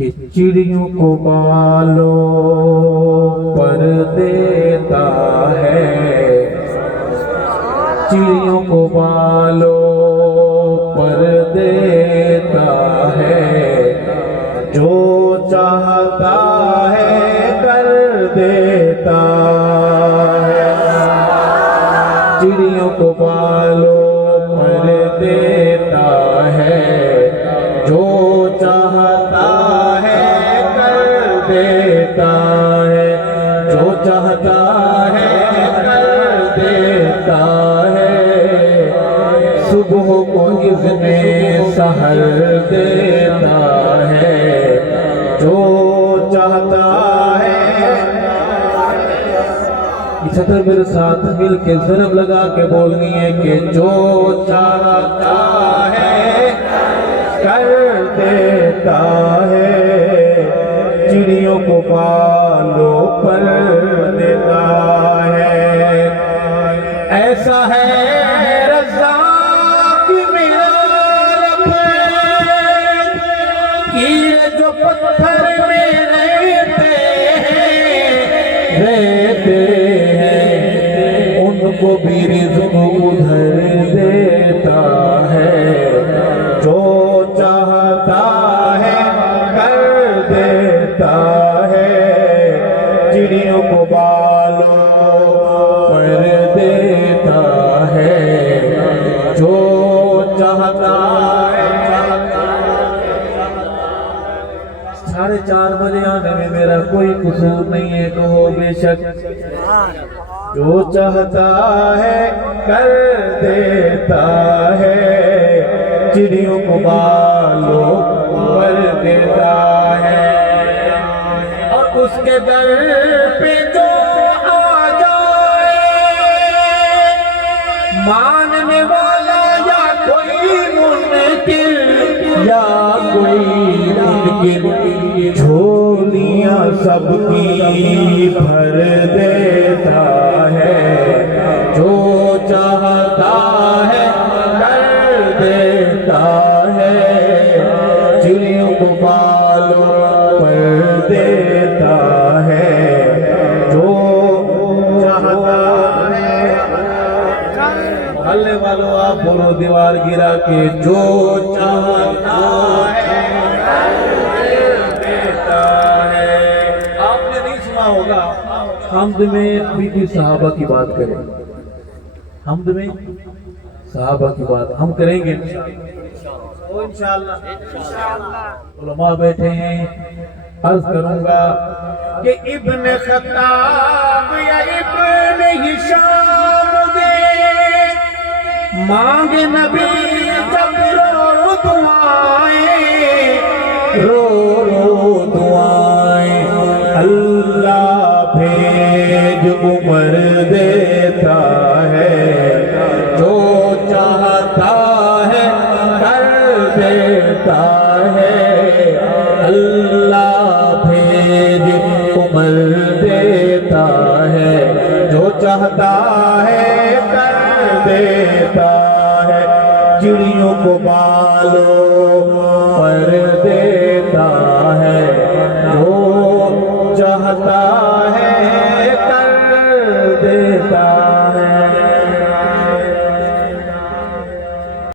कि चिड़ियों को बालों पर देता है, चिड़ियों को बालों पर देता है, जो चाहता है कर देता है। चिड़ियों को बालों पर देता है, जो चाहता है कर देता है, जो चाहता है कर देता है। सुबह को इज़्ने सहर देता है, जो चाहता है। इस सतर मेरे साथ मिल के ज़रब लगा के बोलनी है कि जो चाहता है कर देता है, चिड़ियों को बालों पर देता है। ऐसा है रज़्ज़ाक़ मेरा रब कि जो पत्थर में रहते हैं, उनको भी रिज़्क़ उधर देता है, जो चाहता है कर देता है। चिड़ियों को बालों पर देता है, जो चाहता है। 4:30 बजे आने में मेरा कोई कसूर नहीं है, कहो बेशक। जो चाहता है कर देता है, चिड़ियों को बालों पर देता है। और उसके दर पे जो आ जाए, मानने वाला या कोई मुनकिर या कोई मुनकिर, झोलियां सबकी भर देता है, जो चाहता है कर देता है। चिड़ियों को बालों पर देता है, जो चाहता है। हल्ले वालों आप बोलो दीवार गिरा के, जो चाहता है देता है। आपने नहीं सुना होगा, हम्द में बीबी साहबा की बात करें, हम्द में साहबा की बात हम करेंगे इंशाअल्लाह। उलमा बैठे हैं, अर्ज करूंगा कि इब्न खत्ताब या इब्न हिशाम दे मांग नबी जब रो दुआएं, रो दुआएं, अल्लाह भेज उमर देता है, जो चाहता है कर देता है। अल्लाह भेज उमर देता है, जो चाहता है कर देता है। चिड़ियों को बालों पर देता है, जो चाहता